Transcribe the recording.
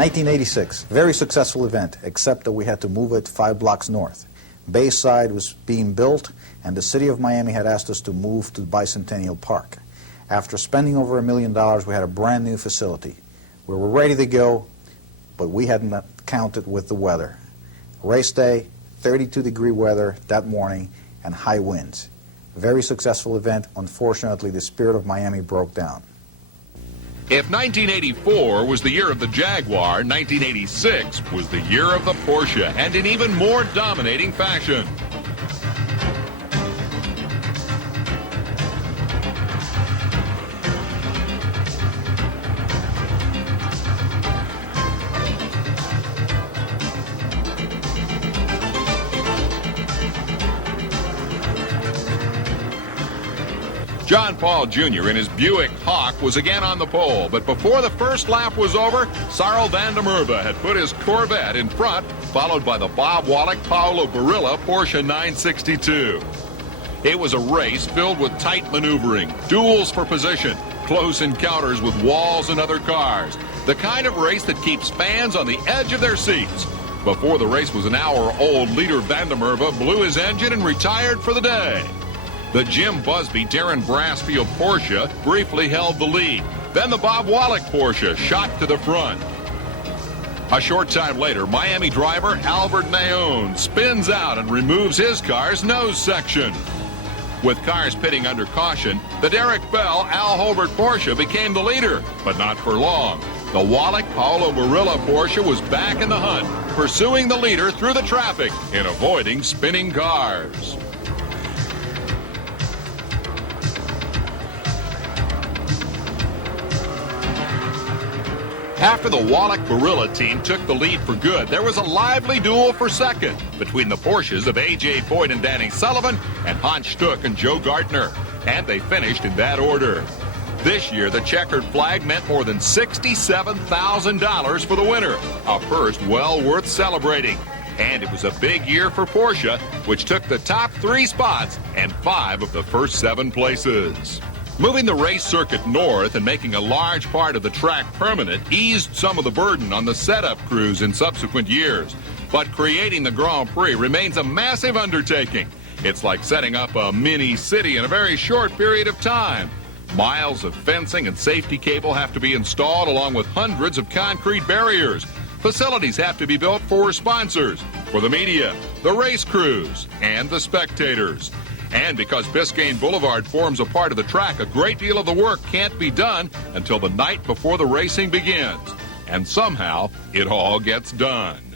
1986, very successful event, except that we had to move it 5 blocks north. Bayside was being built, and the city of Miami had asked us to move to Bicentennial Park. After spending over $1 million, we had a brand new facility. We were ready to go, but we hadn't counted with the weather. Race day, 32-degree weather that morning, and high winds. Very successful event. Unfortunately, the spirit of Miami broke down. If 1984 was the year of the Jaguar, 1986 was the year of the Porsche, and in even more dominating fashion. John Paul Jr. in his Buick Hawk was again on the pole, but before the first lap was over, Cyril van der Merwe had put his Corvette in front, followed by the Bob Wallach Paolo Barilla Porsche 962. It was a race filled with tight maneuvering, duels for position, close encounters with walls and other cars, the kind of race that keeps fans on the edge of their seats. Before the race was an hour old, leader van der Merwe blew his engine and retired for the day. The Jim Busby Darren Brassfield Porsche briefly held the lead. Then the Bob Wallach Porsche shot to the front. A short time later, Miami driver Albert Naone spins out and removes his car's nose section. With cars pitting under caution, the Derek Bell Al Holbert Porsche became the leader, but not for long. The Wallach Paolo Barilla Porsche was back in the hunt, pursuing the leader through the traffic and avoiding spinning cars. After the Wallach Barilla team took the lead for good, there was a lively duel for second between the Porsches of A.J. Foyt and Danny Sullivan and Hans Stuck and Joe Gardner, and they finished in that order. This year, the checkered flag meant more than $67,000 for the winner, a first well worth celebrating. And it was a big year for Porsche, which took the top 3 spots and 5 of the first 7 places. Moving the race circuit north and making a large part of the track permanent eased some of the burden on the setup crews in subsequent years. But creating the Grand Prix remains a massive undertaking. It's like setting up a mini city in a very short period of time. Miles of fencing and safety cable have to be installed along with hundreds of concrete barriers. Facilities have to be built for sponsors, for the media, the race crews, and the spectators. And because Biscayne Boulevard forms a part of the track, a great deal of the work can't be done until the night before the racing begins. And somehow, it all gets done.